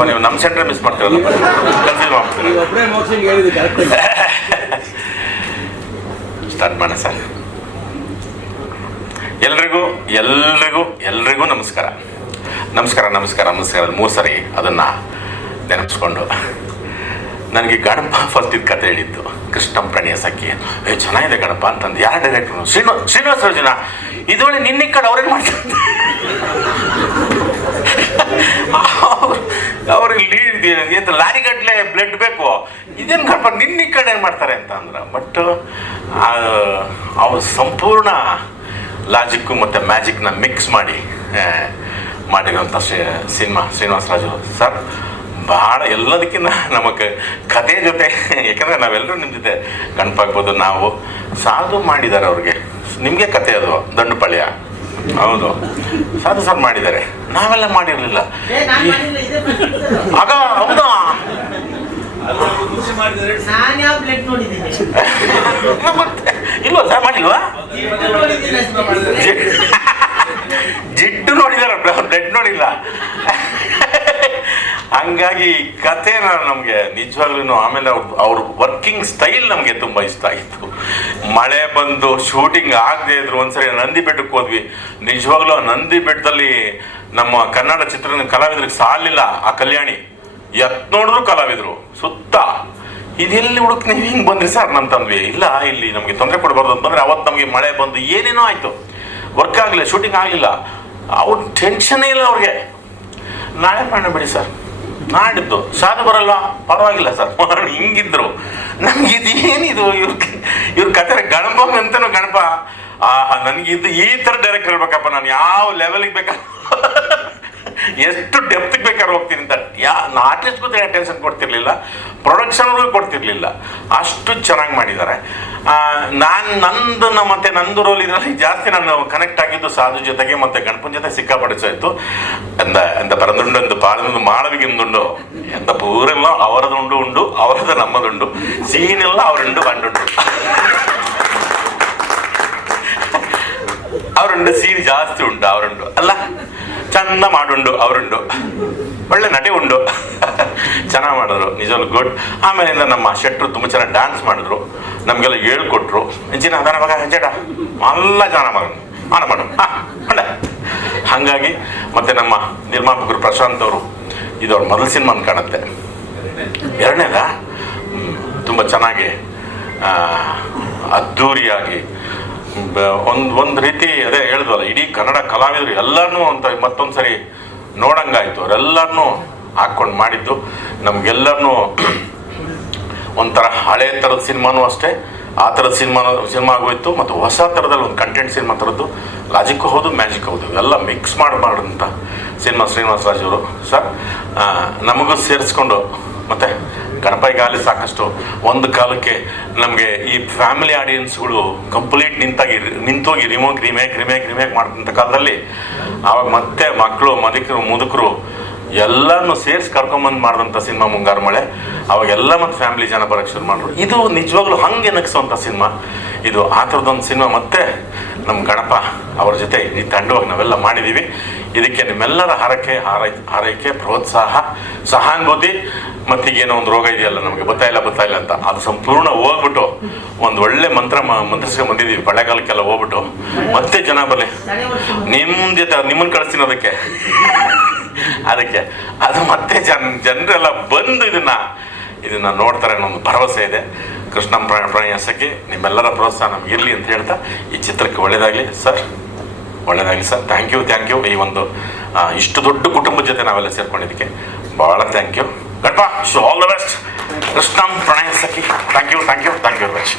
ಸ್ವಲ್ಪ ನೀವು ನಮ್ಮ ಸೆಂಟ್ರ್ ಮಿಸ್ ಮಾಡ್ತೀರಲ್ಲ, ಸ್ಟಾರ್ಟ್ ಮಾಡೋಣ ಸರ್. ಎಲ್ರಿಗೂ ನಮಸ್ಕಾರ. 3 ಸರಿ ಅದನ್ನು ನೆನಪಿಸ್ಕೊಂಡು ನನಗೆ ಗಣಪ ಫಸ್ಟ್ ಇದು ಕತೆ ಹೇಳಿದ್ದು ಕೃಷ್ಣಂ ಪ್ರಣಯ ಸಖಿ. ಚೆನ್ನಾಗಿದೆ ಗಣಪ ಅಂತಂದು. ಯಾರು ಡೈರೆಕ್ಟ್ರು? ಶ್ರೀನಿವಾಸ ರಾಜುನ. ಇದೊಳ್ಳೆ ನಿನ್ನ ಕಡೆ ಅವ್ರೇನು ಮಾಡ್ತಾರೆ, ಅವ್ರಿಗೆ ಲೀಡ್ ಲಾರಿಗಟ್ಟಲೆ ಬ್ಲಡ್ ಬೇಕು, ಇದೇನು ಗಣಪ ನಿನ್ನ ಕಡೆ ಏನು ಮಾಡ್ತಾರೆ ಅಂತ ಅಂದ್ರೆ. ಬಟ್ ಅವ್ರು ಸಂಪೂರ್ಣ ಲಾಜಿಕ್ಕು ಮತ್ತು ಮ್ಯಾಜಿಕ್ನ ಮಿಕ್ಸ್ ಮಾಡಿರೋಂಥ ಸಿನಿಮಾ ಶ್ರೀನಿವಾಸ ರಾಜು ಸರ್. ಭಾಳ ಎಲ್ಲದಕ್ಕಿಂತ ನಮಗೆ ಕತೆ ಜೊತೆ, ಯಾಕಂದರೆ ನಾವೆಲ್ಲರೂ ನಿಮ್ಮ ಜೊತೆ ಗಣಪ ಆಗ್ಬೋದು, ನಾವು ಸಾಧು ಮಾಡಿದ್ದಾರೆ ಅವ್ರಿಗೆ. ನಿಮಗೆ ಕತೆ ಅದು ದಂಡುಪಾಳ್ಯ, ಹೌದು ಸಾಧು ಸರ್ ಮಾಡಿದ್ದಾರೆ, ನಾವೆಲ್ಲ ಮಾಡಿರಲಿಲ್ಲ ಆಗ. ಹೌದಾ? ಇಲ್ವಾ ಸರ್, ಮಾಡಿಲ್ವಾ? ಜಿಡ್ಡು ನೋಡಿದಾರ, ಬ್ಲಡ್ ನೋಡಿಲ್ಲ. ಹಂಗಾಗಿ ಕಥೆನ ನಮಗೆ ನಿಜವಾಗ್ಲೂ ಆಮೇಲೆ ಅವ್ರ ವರ್ಕಿಂಗ್ ಸ್ಟೈಲ್ ನಮಗೆ ತುಂಬ ಇಷ್ಟ ಆಗಿತ್ತು. ಮಳೆ ಬಂದು ಶೂಟಿಂಗ್ ಆಗದೆ ಇದ್ರು. ಒಂದ್ಸರಿ ನಂದಿ ಬೆಟ್ಟಕ್ಕೆ ಹೋದ್ವಿ. ನಿಜವಾಗ್ಲೂ ಆ ನಂದಿ ಬೆಟ್ಟದಲ್ಲಿ ನಮ್ಮ ಕನ್ನಡ ಚಿತ್ರದ ಕಲಾವಿದ್ರಿಗೆ ಸಾಲಿಲ್ಲ. ಆ ಕಲ್ಯಾಣಿ ನೋಡಿದ್ರು ಕಲಾವಿದರು ಸುತ್ತ. ಇದೆಲ್ಲಿ ಹುಡುಕ್ ನೀವು ಹಿಂಗೆ ಬಂದ್ರಿ ಸರ್ ಅಂತಂದ್ವಿ. ಇಲ್ಲ, ಇಲ್ಲಿ ನಮಗೆ ತೊಂದರೆ ಕೊಡಬಾರ್ದು ಅಂತಂದ್ರೆ ಅವತ್ತು ನಮಗೆ ಮಳೆ ಬಂದು ಏನೇನೋ ಆಯಿತು, ವರ್ಕ್ ಆಗಲಿಲ್ಲ, ಶೂಟಿಂಗ್ ಆಗಲಿಲ್ಲ. ಅವ್ರ ಟೆನ್ಷನ್ನೇ ಇಲ್ಲ ಅವ್ರಿಗೆ. ನಾಳೆ ಮಾಡೋಣ ಬಿಡಿ ಸರ್, ನಾಡಿದ್ದು ಸಾಧು ಬರಲ್ಲ, ಪರವಾಗಿಲ್ಲ ಸರ್, ಹಿಂಗಿದ್ರು. ನಮ್ಗೆ ಇದೇನಿದು ಇವ್ರ ಕತೆ ಗಣಪ ಅಂತನೂ ಗಣಪ. ನನಗಿದ್ದು ಈ ಥರ ಡೈರೆಕ್ಟ್ ಹೇಳ್ಬೇಕಪ್ಪ, ನಾನು ಯಾವ ಲೆವೆಲಿಗೆ ಬೇಕಾದ್ರೆ ಎಷ್ಟು ಡೆಪ್ತಿಗೆ ಬೇಕಾದ್ರೆ ಹೋಗ್ತೀನಿ ಅಂತ. ಆರ್ಟಿಸ್ಟ್ಗೂ ಟೆನ್ಷನ್ ಕೊಡ್ತಿರ್ಲಿಲ್ಲ, ಪ್ರೊಡಕ್ಷನ್ಗೂ ಕೊಡ್ತಿರ್ಲಿಲ್ಲ. ಅಷ್ಟು ಚೆನ್ನಾಗಿ ಮಾಡಿದ್ದಾರೆ. ನಂದು ರೋಲ್ ಇದರಲ್ಲಿ ಜಾಸ್ತಿ ನಾನು ಕನೆಕ್ಟ್ ಆಗಿದ್ದು ಸಾಧು ಜೊತೆಗೆ ಮತ್ತು ಗಣಪನ ಜೊತೆ ಸಿಕ್ಕಾಪಡಿಸಾಯಿತು. ಎಂತ ಪರಂದುಂಡು ಎಂದು ಪಾಳದೊಂದು ಮಾಳವಿಗಿಂದುಂಡು ಎಂತ ಪೂರೆಲ್ಲ ಅವರದುಂಡು ಉಂಡು, ಅವರದು ನಮ್ಮದುಂಡು, ಸೀನೆಲ್ಲ ಅವರುಂಡು ಕಂಡುಂಡು. ಅವರುಂಡು ಸೀನ್ ಜಾಸ್ತಿ ಉಂಟು, ಅವರುಂಡು ಅಲ್ಲ, ಚಂದ ಮಾಡುಂಡು, ಅವರುಂಡು, ಒಳ್ಳೆ ನಟಿ ಉಂಡು, ಚೆನ್ನಾಗಿ ಮಾಡಿದ್ರು, ನಿಜವಾಗ್ಲೂ ಗುಡ್. ಆಮೇಲಿಂದ ನಮ್ಮ ಶೆಟ್ರು ತುಂಬ ಚೆನ್ನಾಗಿ ಡ್ಯಾನ್ಸ್ ಮಾಡಿದ್ರು, ನಮಗೆಲ್ಲ ಹೇಳ್ಕೊಟ್ರು. ಇಂಚಿನ ಅದನ್ನ ಮಗ ಹೆಂಚೇಟ ಎಲ್ಲ ಚೆನ್ನಾಗಿ ಮಾಡು ಮಾಡ. ಹಾಗಾಗಿ ಮತ್ತು ನಮ್ಮ ನಿರ್ಮಾಪಕರು ಪ್ರಶಾಂತ್ ಅವರು, ಇದು ಅವ್ರ ಮೊದಲ ಸಿನಿಮಾ ಅಂತ ಕಾಣುತ್ತೆ. ಎರಡನೇದ ತುಂಬ ಚೆನ್ನಾಗಿ ಅದ್ಧೂರಿಯಾಗಿ ಒಂದು ರೀತಿ ಅದೇ ಹೇಳಿದ್ವಲ್ಲ, ಇಡೀ ಕನ್ನಡ ಕಲಾವಿದರು ಎಲ್ಲರನ್ನೂ ಅಂತ ಮತ್ತೊಂದು ಸರಿ ನೋಡಂಗಾಯ್ತು. ಅವರೆಲ್ಲರನ್ನೂ ಹಾಕ್ಕೊಂಡು ಮಾಡಿದ್ದು ನಮಗೆಲ್ಲರನ್ನೂ ಒಂಥರ ಹಳೆ ಥರದ ಸಿನಿಮಾನೂ ಅಷ್ಟೇ, ಆ ಥರದ ಸಿನಿಮಾ ಆಗೋಯ್ತು. ಮತ್ತು ಹೊಸ ಥರದಲ್ಲಿ ಒಂದು ಕಂಟೆಂಟ್ ಸಿನಿಮಾ ಥರದ್ದು, ಲಾಜಿಕ್ ಹೌದು ಮ್ಯಾಜಿಕ್ ಹೌದು ಎಲ್ಲ ಮಿಕ್ಸ್ ಮಾಡಿದಂಥ ಸಿನಿಮಾ ಶ್ರೀನಿವಾಸ ರಾಜ್ ಅವರು ಸರ್. ನಮಗೂ ಸೇರಿಸ್ಕೊಂಡು ಮತ್ತು ಗಣಪೈಗಾಲಿ ಸಾಕಷ್ಟು ಒಂದು ಕಾಲಕ್ಕೆ ನಮಗೆ ಈ ಫ್ಯಾಮಿಲಿ ಆಡಿಯನ್ಸ್ಗಳು ಕಂಪ್ಲೀಟ್ ನಿಂತೋಗಿ ರಿಮೇಕ್ ಮಾಡಿದಂಥ ಕಾಲದಲ್ಲಿ ಆವಾಗ ಮತ್ತೆ ಮಕ್ಕಳು ಮುದುಕರು ಎಲ್ಲನೂ ಸೇರಿಸಿ ಕರ್ಕೊಂಬಂದು ಮಾಡಿದಂಥ ಸಿನಿಮಾ ಮುಂಗಾರು ಮಳೆ. ಅವಾಗೆಲ್ಲ ಮತ್ತು ಫ್ಯಾಮಿಲಿ ಜನ ಬರೋಕ್ಕೆ ಶುರು ಮಾಡಿದ್ರು. ಇದು ನಿಜವಾಗ್ಲೂ ಹಂಗೆ ನಗಿಸೋವಂಥ ಸಿನಿಮಾ ಇದು. ಆ ಥರದೊಂದು ಸಿನಿಮಾ ಮತ್ತೆ ನಮ್ಮ ಗಣಪ ಅವ್ರ ಜೊತೆ ಈ ತಂಡವಾಗಿ ನಾವೆಲ್ಲ ಮಾಡಿದ್ದೀವಿ. ಇದಕ್ಕೆ ನಿಮ್ಮೆಲ್ಲರ ಹಾರೈಕೆ, ಪ್ರೋತ್ಸಾಹ, ಸಹಾನುಭೂತಿ, ಮತ್ತೀಗೇನೋ ಒಂದು ರೋಗ ಇದೆಯಲ್ಲ ನಮಗೆ ಗೊತ್ತಾಯಿಲ್ಲ ಅಂತ, ಅದು ಸಂಪೂರ್ಣ ಹೋಗ್ಬಿಟ್ಟು ಒಂದು ಒಳ್ಳೆ ಮಂತ್ರಿಸ್ಕೊಂಡು ಬಂದಿದ್ದೀವಿ. ಪಳೆಗಾಲಕ್ಕೆಲ್ಲ ಹೋಗ್ಬಿಟ್ಟು ಮತ್ತೆ ಜನ ಬರಲಿ, ನಿಮ್ಮ ಜೊತೆ ನಿಮ್ಮನ್ನು ಕಳಿಸ್ತೀನಿ ಅದಕ್ಕೆ ಅದು ಮತ್ತೆ ಜನರೆಲ್ಲ ಬಂದು ಇದನ್ನ ನೋಡ್ತಾರೆ ಅನ್ನೋ ಒಂದು ಭರವಸೆ ಇದೆ. ಕೃಷ್ಣಂ ಪ್ರಣಯ ಸಖಿ ನಿಮ್ಮೆಲ್ಲರ ಪ್ರೋತ್ಸಾಹ ನಮ್ಗೆ ಇರಲಿ ಅಂತ ಹೇಳ್ತಾ ಈ ಚಿತ್ರಕ್ಕೆ ಒಳ್ಳೆಯದಾಗಲಿ ಸರ್. Thank you. ಈ ಒಂದು ಇಷ್ಟು ದೊಡ್ಡ ಕುಟುಂಬದ ಜೊತೆ ನಾವೆಲ್ಲ ಸೇರ್ಕೊಂಡಿದ್ದಕ್ಕೆ ಭಾಳ thank you. Ganapa, all the best. Krishnam Pranaya Sakhi. Thank you very much.